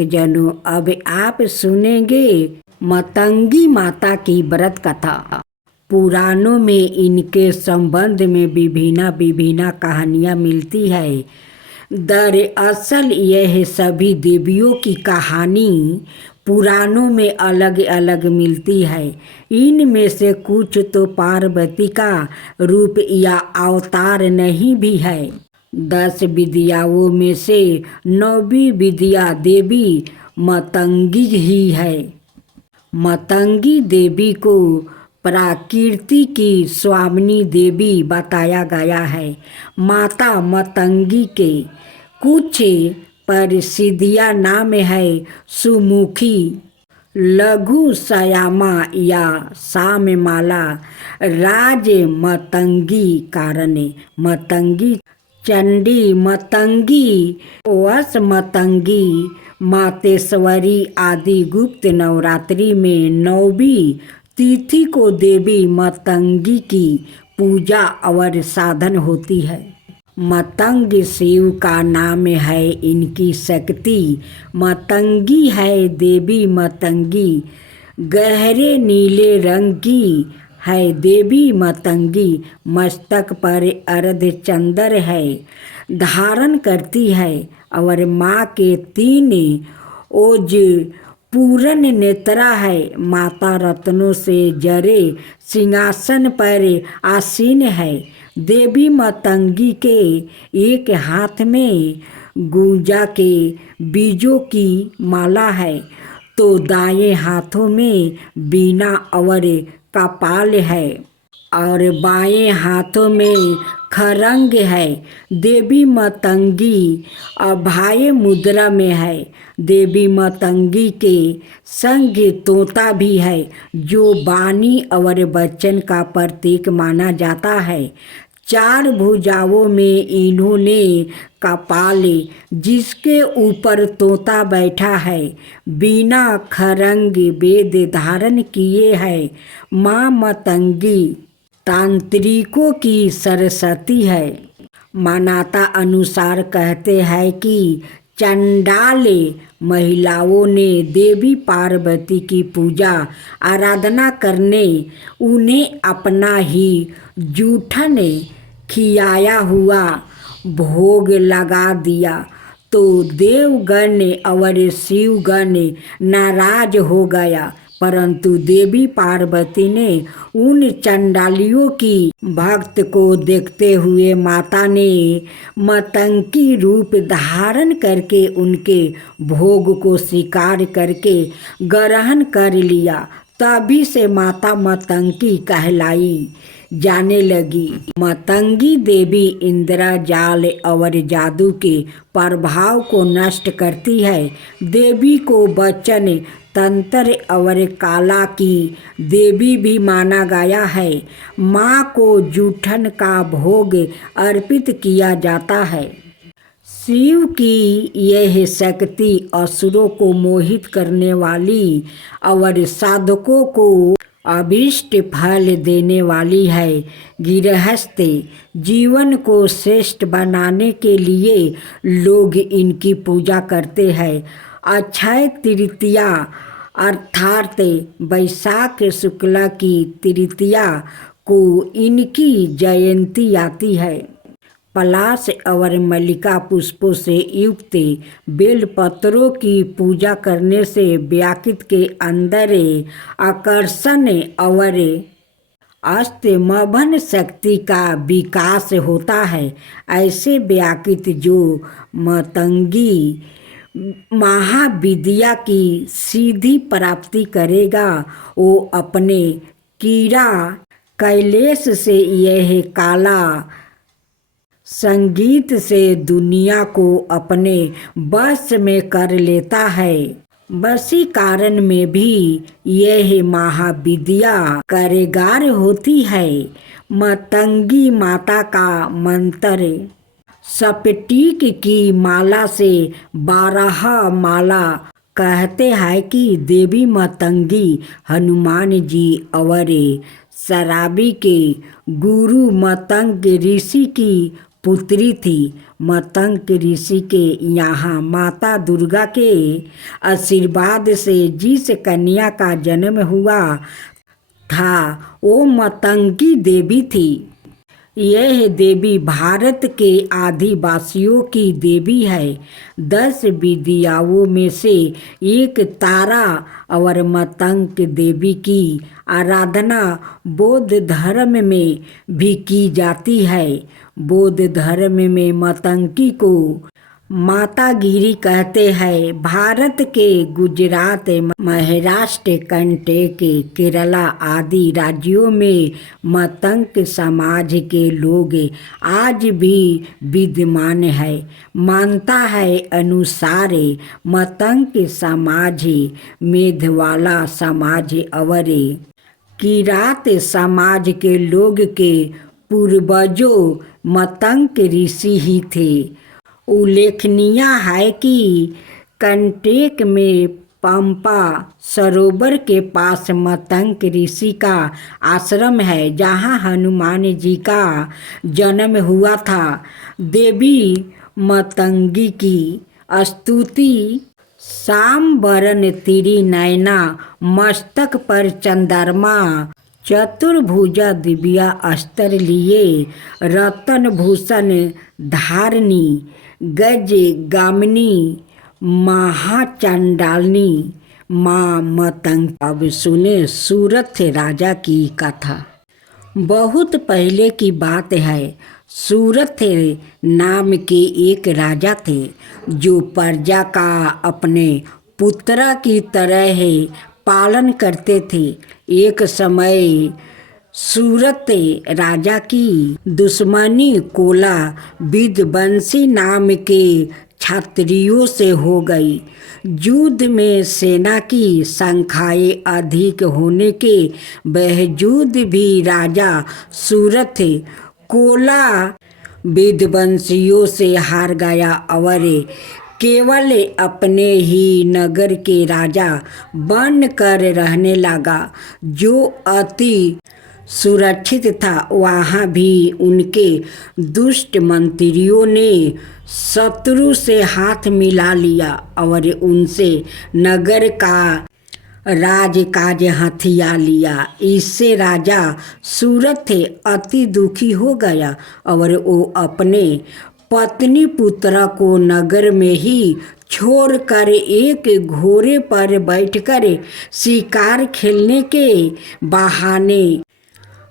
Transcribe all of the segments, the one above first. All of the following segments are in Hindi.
भक्तजनों, अब आप सुनेंगे मतंगी माता की व्रत कथा। पुराणों में इनके संबंध में विभिन्न कहानियाँ मिलती है। दरअसल यह सभी देवियों की कहानी पुराणों में अलग अलग मिलती है। इनमें से कुछ तो पार्वती का रूप या अवतार नहीं भी है। 10 विद्याओं में से 9वीं विद्या देवी मतंगी ही है। मतंगी देवी को प्रकृति की स्वामिनी देवी बताया गया है। माता मतंगी के कुछ प्रसिद्धियाँ नाम है सुमुखी, लघु श्यामा या श्याममाला, राज मतंगी, कारण मतंगी, चंडी मतंगी, वस मतंगी, मातेश्वरी आदि। गुप्त नवरात्रि में 9वीं तिथि को देवी मतंगी की पूजा और साधन होती है। मतंग शिव का नाम है। इनकी शक्ति मतंगी है। देवी मतंगी गहरे नीले रंग की है। देवी मतंगी मस्तक पर अर्धचंद्र है धारण करती है और माँ के 3 ओज पूर्ण नेत्रा है। माता रत्नों से जरे सिंहासन पर आसीन है। देवी मतंगी के एक हाथ में गुंजा के बीजों की माला है तो दाएं हाथों में बीना और कपाल है और बाएं हाथों में खरंग है। देवी मतंगी अभय मुद्रा में है। देवी मतंगी के संग तोता भी है जो वाणी और वचन का प्रतीक माना जाता है। 4 भुजाओं में इन्होंने कपाल जिसके ऊपर तोता बैठा है, बीना खरंग वेद धारण किए है। माँ मतंगी तांत्रिकों की सरस्वती है। मान्यता अनुसार कहते हैं कि चंडाल महिलाओं ने देवी पार्वती की पूजा आराधना करने उन्हें अपना ही जूठन खियाया हुआ भोग लगा दिया तो देवगण और शिवगण नाराज हो गया, परंतु देवी पार्वती ने उन चंडालियों की भक्त को देखते हुए माता ने मतंगी रूप धारण करके उनके भोग को स्वीकार करके ग्रहण कर लिया। तभी से माता मतंगी कहलाई जाने लगी। मतंगी देवी इंद्रजाल और जादू के प्रभाव को नष्ट करती है। देवी को वचन तंत्र और कला की देवी भी माना गया है। माँ को जूठन का भोग अर्पित किया जाता है। शिव की यह शक्ति असुरों को मोहित करने वाली और साधकों को अभीष्ट फल देने वाली है। गृहस्थ जीवन को श्रेष्ठ बनाने के लिए लोग इनकी पूजा करते हैं। अक्षय तृतीया अर्थात वैशाख शुक्ला की तृतीया को इनकी जयंती आती है। पलाश और मल्लिका पुष्पों से युक्त बेलपत्रों की पूजा करने से व्यक्ति के अंदर आकर्षण और अष्टमभन शक्ति का विकास होता है। ऐसे व्यक्ति जो मतंगी महाविद्या की सीधी प्राप्ति करेगा वो अपने कीड़ा कैलेश से यह काला संगीत से दुनिया को अपने बस में कर लेता है। वशीकरण में भी यह महाविद्या कारगर होती है। मतंगी माता का मंत्र स्फटिक की माला से 12 माला कहते हैं कि देवी मतंगी हनुमान जी और शराबी के गुरु मतंग ऋषि की पुत्री थी। मतंग ऋषि के यहाँ माता दुर्गा के आशीर्वाद से जिस कन्या का जन्म हुआ था वो मतंगी देवी थी। यह देवी भारत के आदिवासियों की देवी है। 10 विद्याओं में से एक तारा और मतंग देवी की आराधना बौद्ध धर्म में भी की जाती है। बौद्ध धर्म में मतंगी को मातागिरी कहते हैं। भारत के गुजरात, महाराष्ट्र, कर्नाटक, केरला आदि राज्यों में मतंग समाज के लोग आज भी विद्यमान है। मानता है अनुसार मतंग समाज मेघवाला समाज और किरात समाज के लोग के पूर्वजों मतंग ऋषि ही थे। उल्लेखनीय है कि कर्नाटक में पंपा सरोवर के पास मतंग ऋषि का आश्रम है जहाँ हनुमान जी का जन्म हुआ था। देवी मतंगी की स्तुति सांबरन तिरी नैना मस्तक पर चंद्रमा चतुर्भुजा दिव्या अस्त्र लिए रतन भूषण धारणी गज गामिनी महाचंडालिनी माँ मतंग। अब सुने सूरथ राजा की कथा। बहुत पहले की बात है। सूरथ नाम के एक राजा थे जो प्रजा का अपने पुत्र की तरह पालन करते थे। एक समय सूरत राजा की दुश्मनी कोला विध्वंसी नाम के क्षत्रियों से हो गई। युद्ध में सेना की संख्याएं अधिक होने के बावजूद भी राजा सूरत कोला विध्वंसियों से हार गया और केवल अपने ही नगर के राजा बनकर रहने लगा जो अति सुरक्षित था। वहाँ भी उनके दुष्ट मंत्रियों ने शत्रु से हाथ मिला लिया और उनसे नगर का राजकाज हथिया लिया। इससे राजा सूरथ अति दुखी हो गया और वो अपने पत्नी पुत्र को नगर में ही छोड़कर एक घोड़े पर बैठकर शिकार खेलने के बहाने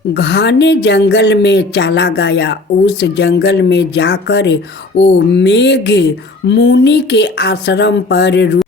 घने जंगल में चला गया। उस जंगल में जाकर वो मेघ मुनि के आश्रम पर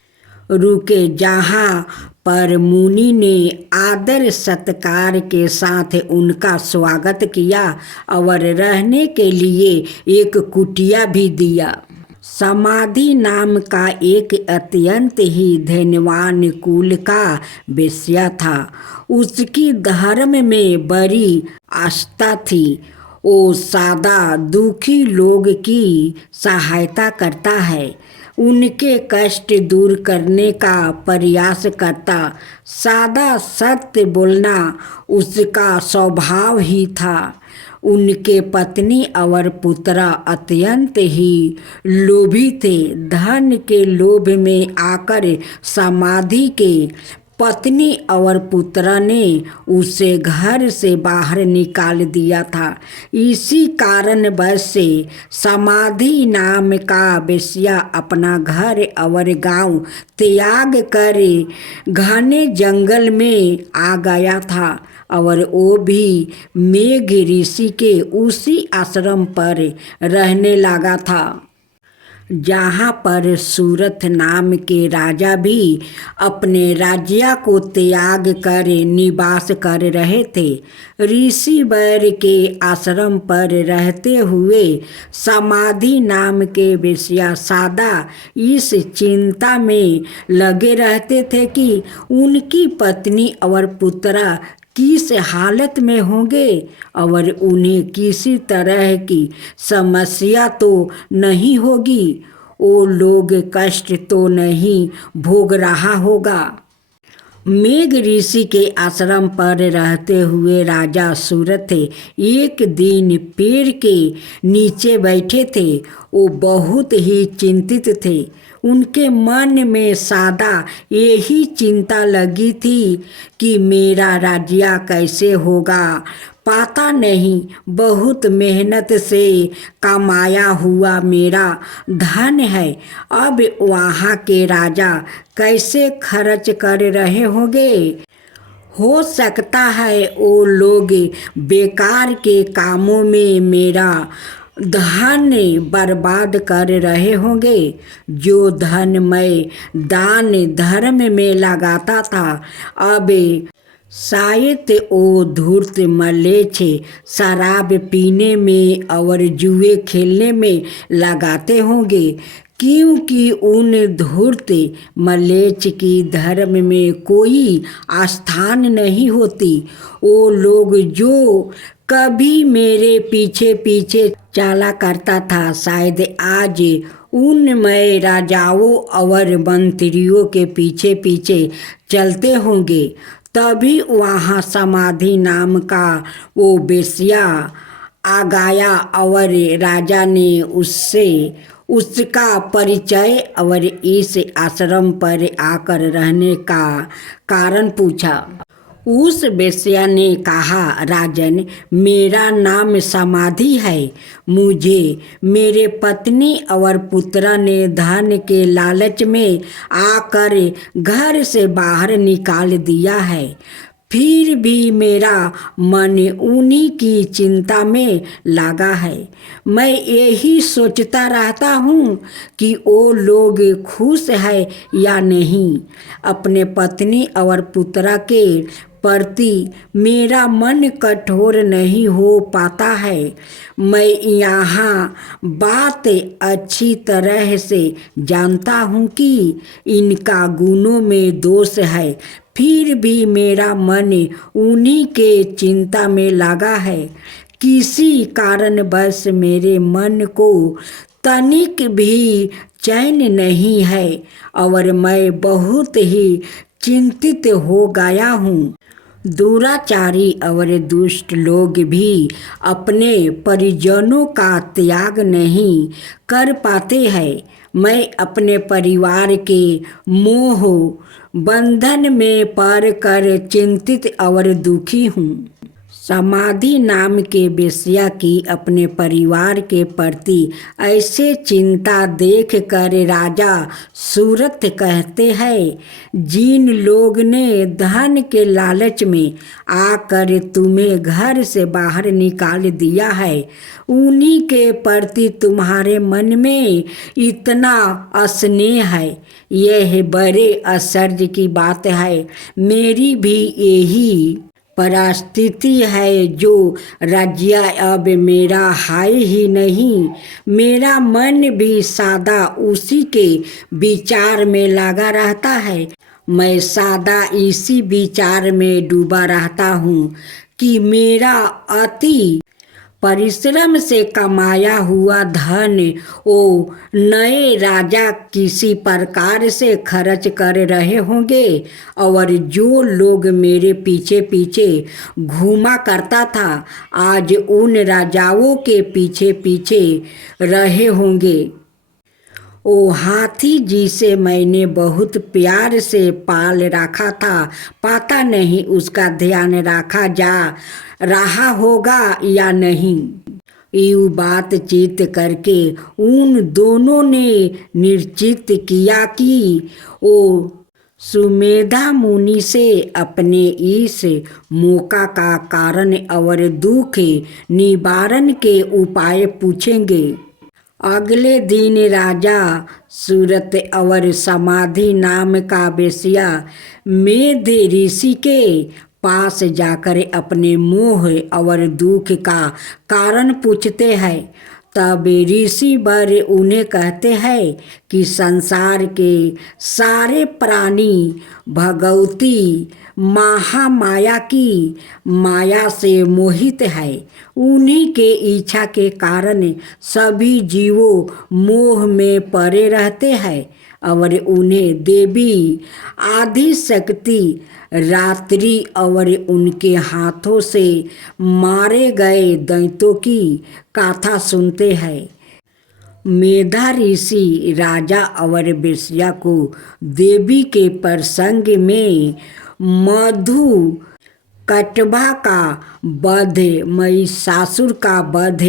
रुके जहाँ पर मुनि ने आदर सत्कार के साथ उनका स्वागत किया और रहने के लिए एक कुटिया भी दिया। समाधि नाम का एक अत्यंत ही धनवान कुल का वेश्या था। उसकी धर्म में बड़ी आस्था थी। वो सादा दुखी लोग की सहायता करता है, उनके कष्ट दूर करने का प्रयास करता। सादा सत्य बोलना उसका स्वभाव ही था। उनके पत्नी और पुत्र अत्यंत ही लोभी थे। धन के लोभ में आकर समाधि के पत्नी और पुत्र ने उसे घर से बाहर निकाल दिया था। इसी कारण वश से समाधि नाम का वेश्या अपना घर और गांव त्याग कर घने जंगल में आ गया था और वो भी मेघ ऋषि के उसी आश्रम पर रहने लगा था जहाँ पर सूरथ नाम के राजा भी अपने राज्य को त्याग कर निवास कर रहे थे। ऋषि वर के आश्रम पर रहते हुए समाधि नाम के वेश्या सादा इस चिंता में लगे रहते थे कि उनकी पत्नी और पुत्र किस हालत में होंगे और उन्हें किसी तरह की समस्या तो नहीं होगी, वो लोग कष्ट तो नहीं भोग रहा होगा। मेघ ऋषि के आश्रम पर रहते हुए राजा सूरथ एक दिन पेड़ के नीचे बैठे थे। वो बहुत ही चिंतित थे। उनके मन में सदा यही चिंता लगी थी कि मेरा राज्य कैसे होगा। पता नहीं, बहुत मेहनत से कमाया हुआ मेरा धन है, अब वहाँ के राजा कैसे खर्च कर रहे होंगे। हो सकता है वो लोग बेकार के कामों में मेरा धन बर्बाद कर रहे होंगे। जो धन मैं दान धर्म में लगाता था, अब शायद वो धूर्त मलेच्छ शराब पीने में और जुए खेलने में लगाते होंगे, क्योंकि उन धूर्त मलेच्छ की धर्म में कोई आस्थान नहीं होती। वो लोग जो कभी मेरे पीछे पीछे चला करता था, शायद आज उन मैं राजाओं और मंत्रियों के पीछे पीछे चलते होंगे। तभी वहाँ समाधि नाम का वो बेश्या आ गया और राजा ने उससे उसका परिचय और इस आश्रम पर आकर रहने का कारण पूछा। उस बेश्या ने कहा, राजन, मेरा नाम समाधि है। मुझे मेरे पत्नी और पुत्र ने धन के लालच में आकर घर से बाहर निकाल दिया है। फिर भी मेरा मन उन्हीं की चिंता में लगा है। मैं यही सोचता रहता हूँ कि वो लोग खुश है या नहीं। अपने पत्नी और पुत्र के प्रति मेरा मन कठोर नहीं हो पाता है। मैं यहाँ बात अच्छी तरह से जानता हूँ कि इनका गुणों में दोष है, फिर भी मेरा मन उन्हीं के चिंता में लगा है। किसी कारणवश मेरे मन को तनिक भी चैन नहीं है और मैं बहुत ही चिंतित हो गया हूँ। दुराचारी और दुष्ट लोग भी अपने परिजनों का त्याग नहीं कर पाते हैं। मैं अपने परिवार के मोह बंधन में पड़ कर चिंतित और दुखी हूँ। समाधि नाम के बेश्या की अपने परिवार के प्रति ऐसे चिंता देख कर राजा सूरथ कहते हैं, जिन लोग ने धन के लालच में आकर तुम्हें घर से बाहर निकाल दिया है, उन्हीं के प्रति तुम्हारे मन में इतना स्नेह है, यह बड़े आश्चर्य की बात है। मेरी भी यही परिस्थिति है। जो राज्य अब मेरा है ही नहीं, मेरा मन भी सदा उसी के विचार में लगा रहता है। मैं सदा इसी विचार में डूबा रहता हूँ कि मेरा अति परिश्रम से कमाया हुआ धन वो नए राजा किसी प्रकार से खर्च कर रहे होंगे और जो लोग मेरे पीछे पीछे घूमा करता था, आज उन राजाओं के पीछे पीछे रहे होंगे। ओ हाथी जिसे मैंने बहुत प्यार से पाल रखा था, पता नहीं उसका ध्यान रखा जा रहा होगा या नहीं। यूँ बातचीत करके उन दोनों ने निश्चित किया कि वो सुमेधा मुनि से अपने इस मौका का कारण और दुख निवारण के उपाय पूछेंगे। अगले दिन राजा सूरथ और समाधि नाम का बेश्या मेघ ऋषि के पास जाकर अपने मोह और दुख का कारण पूछते हैं। तब ऋषि वर उन्हें कहते हैं कि संसार के सारे प्राणी भगवती महामाया की माया से मोहित है। उन्हीं के इच्छा के कारण सभी जीवों मोह में पड़े रहते हैं और उन्हें देवी आदि शक्ति रात्रि और उनके हाथों से मारे गए दैत्यों की कथा सुनते हैं। मेधा ऋषि राजा और वेश्या को देवी के प्रसंग में मधु कटवा का वध, महिषासुर का वध,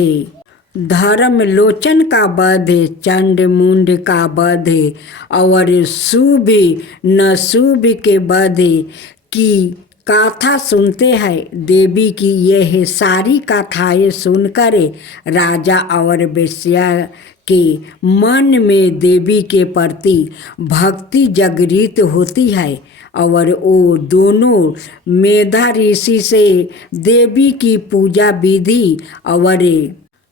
धर्मलोचन का वध, चंड मुंड का वध और शुभ नशुभ के वध की कथा सुनते हैं। देवी की यह सारी कथाएं सुनकर राजा और वेश्या के मन में देवी के प्रति भक्ति जागृत होती है और वो दोनों मेधा ऋषि से देवी की पूजा विधि और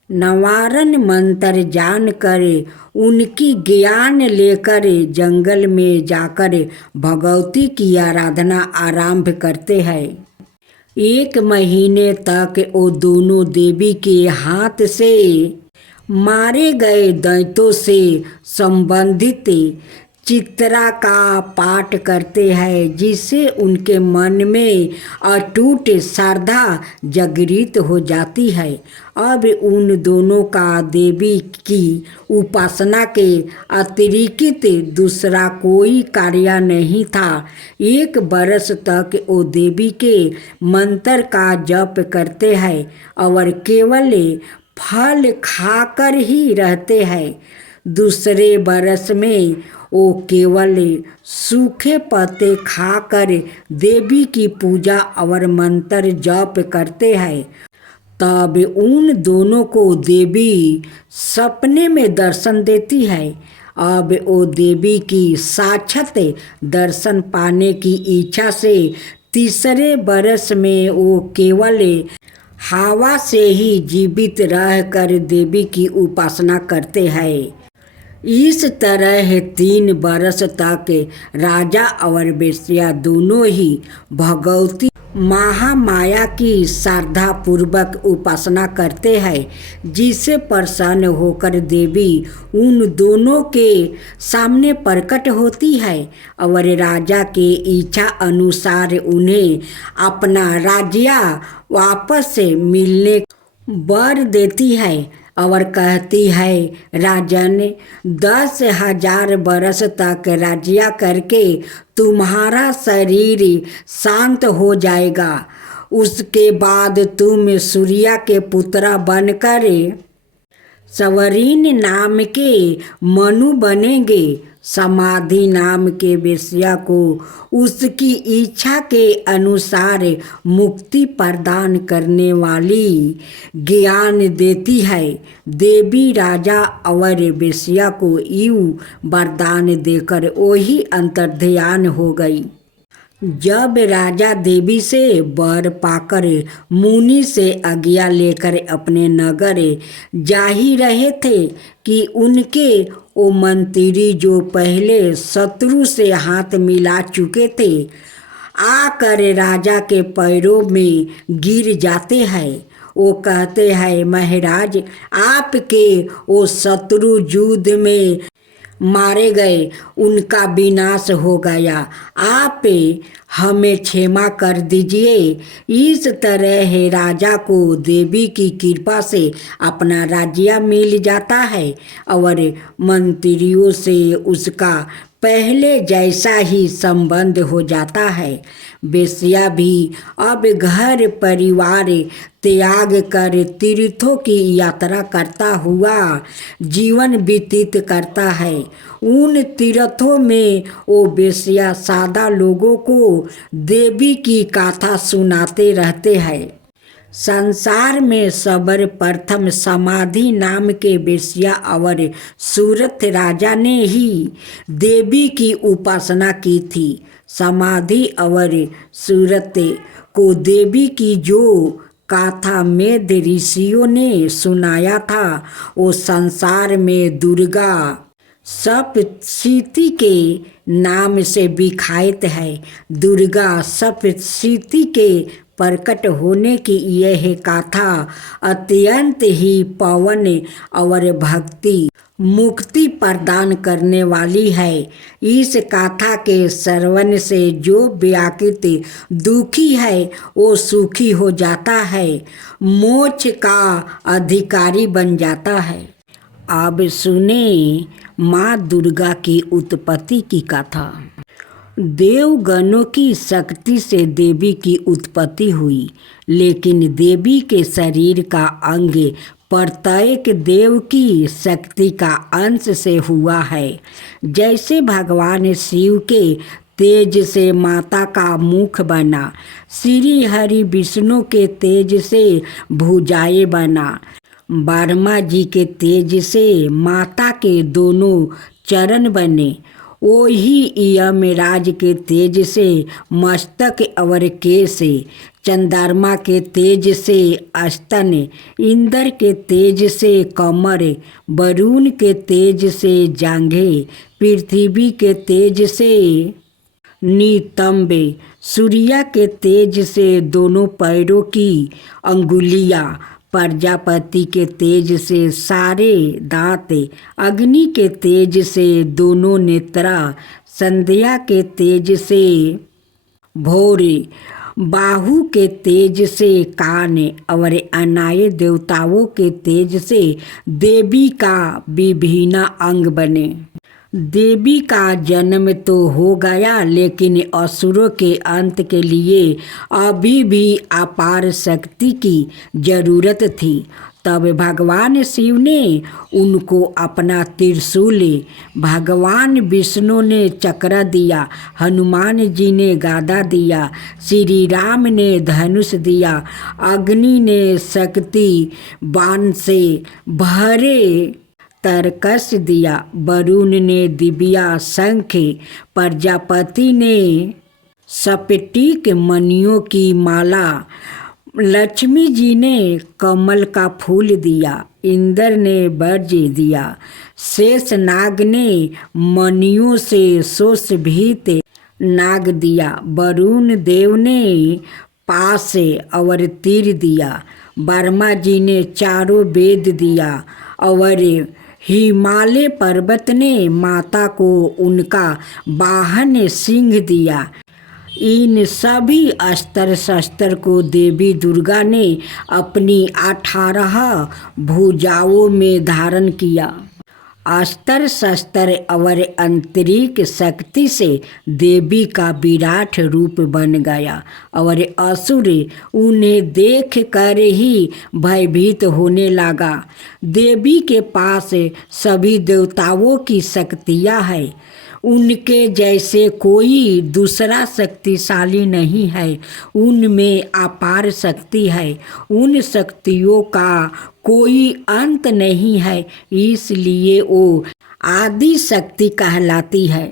नवारण मंत्र जानकर उनकी ज्ञान लेकर जंगल में जाकर भगवती की आराधना आरंभ करते हैं। 1 महीने तक वो दोनों देवी के हाथ से मारे गए दैत्यों से संबंधित चित्रा का पाठ करते हैं, जिससे उनके मन में अटूट श्रद्धा जागृत हो जाती है। अब उन दोनों का देवी की उपासना के अतिरिक्त दूसरा कोई कार्य नहीं था। 1 बरस तक वो देवी के मंत्र का जप करते हैं और केवल फल खाकर ही रहते हैं। दूसरे बरस में वो केवल सूखे पत्ते खाकर देवी की पूजा और मंत्र जप करते हैं। तब उन दोनों को देवी सपने में दर्शन देती है। अब वो देवी की साक्षात दर्शन पाने की इच्छा से तीसरे बरस में वो केवल हवा से ही जीवित रहकर देवी की उपासना करते हैं। इस तरह 3 बरस तक राजा और वेश्या दोनों ही भगवती महामाया की श्रद्धा पूर्वक उपासना करते हैं, जिससे प्रसन्न होकर देवी उन दोनों के सामने प्रकट होती है और राजा के इच्छा अनुसार उन्हें अपना राज्य वापस मिलने वर देती है और कहती है, राजन 10,000 बरस तक राज्य करके तुम्हारा शरीर शांत हो जाएगा। उसके बाद तुम सूर्य के पुत्र बनकर सवरीन नाम के मनु बनेंगे। समाधि नाम के वेश्या को उसकी इच्छा के अनुसार मुक्ति प्रदान करने वाली ज्ञान देती है। देवी राजा और वेश्या को यूं वरदान देकर वही अंतर्ध्यान हो गई। जब राजा देवी से वर पाकर मुनि से आज्ञा लेकर अपने नगर जा ही रहे थे कि उनके वो मंत्री जो पहले शत्रु से हाथ मिला चुके थे आकर राजा के पैरों में गिर जाते हैं। वो कहते हैं, महाराज आपके वो शत्रु युद्ध में मारे गए, उनका विनाश हो गया, आप हमें क्षमा कर दीजिए। इस तरह राजा को देवी की कृपा से अपना राज्य मिल जाता है और मंत्रियों से उसका पहले जैसा ही संबंध हो जाता है। वेश्या भी अब घर परिवार त्याग कर तीर्थों की यात्रा करता हुआ जीवन व्यतीत करता है। उन तीर्थों में वो वेश्या सादा लोगों को देवी की कथा सुनाते रहते हैं। संसार में सर्वप्रथम समाधि नाम के वेश्या और सूरत राजा ने ही देवी की उपासना की थी। समाधि और सूरत को देवी की जो कथा मेध ऋषियों ने सुनाया था वो संसार में दुर्गा सप्तशती के नाम से विख्यात है। दुर्गा सप्तशती के प्रकट होने की यह गाथा अत्यंत ही पावन और भक्ति मुक्ति प्रदान करने वाली है। इस गाथा के श्रवण से जो व्याकुल दुखी है वो सुखी हो जाता है, मोक्ष का अधिकारी बन जाता है। अब सुने माँ दुर्गा की उत्पत्ति की कथा। देवगणों की शक्ति से देवी की उत्पत्ति हुई, लेकिन देवी के शरीर का अंग प्रत्येक देव की शक्ति का अंश से हुआ है। जैसे भगवान शिव के तेज से माता का मुख बना, श्री हरि विष्णु के तेज से भुजाएं बना, ब्रह्मा जी के तेज से माता के दोनों चरण बने, वही यमराज के तेज से मस्तक और केश, चंद्रमा के तेज से स्तन, इंद्र के तेज से कमर, वरुण के तेज से जांघें, पृथ्वी के तेज से नितंब, सूर्य के तेज से दोनों पैरों की अंगुलियां, प्रजापति के तेज से सारे दांत, अग्नि के तेज से दोनों नेत्रा, संध्या के तेज से भौर, बाहु के तेज से कान और अन्य देवताओं के तेज से देवी का विभिन्न अंग बने। देवी का जन्म तो हो गया, लेकिन असुरों के अंत के लिए अभी भी अपार शक्ति की जरूरत थी। तब भगवान शिव ने उनको अपना त्रिशूल, भगवान विष्णु ने चक्र दिया, हनुमान जी ने गदा दिया, श्री राम ने धनुष दिया, अग्नि ने शक्ति बाण से भरे तरकस दिया, वरुण ने दिव्या शंख, प्रजापति ने स्फटिक मणियों की माला, लक्ष्मी जी ने कमल का फूल दिया, इंद्र ने वज्र दिया, शेष नाग ने मणियों से सुशोभित नाग दिया, वरुण देव ने पास और तीर दिया, ब्रह्मा जी ने चारों वेद दिया और हिमालय पर्वत ने माता को उनका वाहन सिंह दिया। इन सभी अस्त्र शस्त्र को देवी दुर्गा ने अपनी 18 भुजाओं में धारण किया। अस्त्र शस्त्र और आंतरिक शक्ति से देवी का विराट रूप बन गया और असुर उन्हें देख कर ही भयभीत होने लगा। देवी के पास सभी देवताओं की शक्तियाँ हैं, उनके जैसे कोई दूसरा शक्तिशाली नहीं है, उनमें अपार शक्ति है, उन शक्तियों का कोई अंत नहीं है, इसलिए वो आदि शक्ति कहलाती है।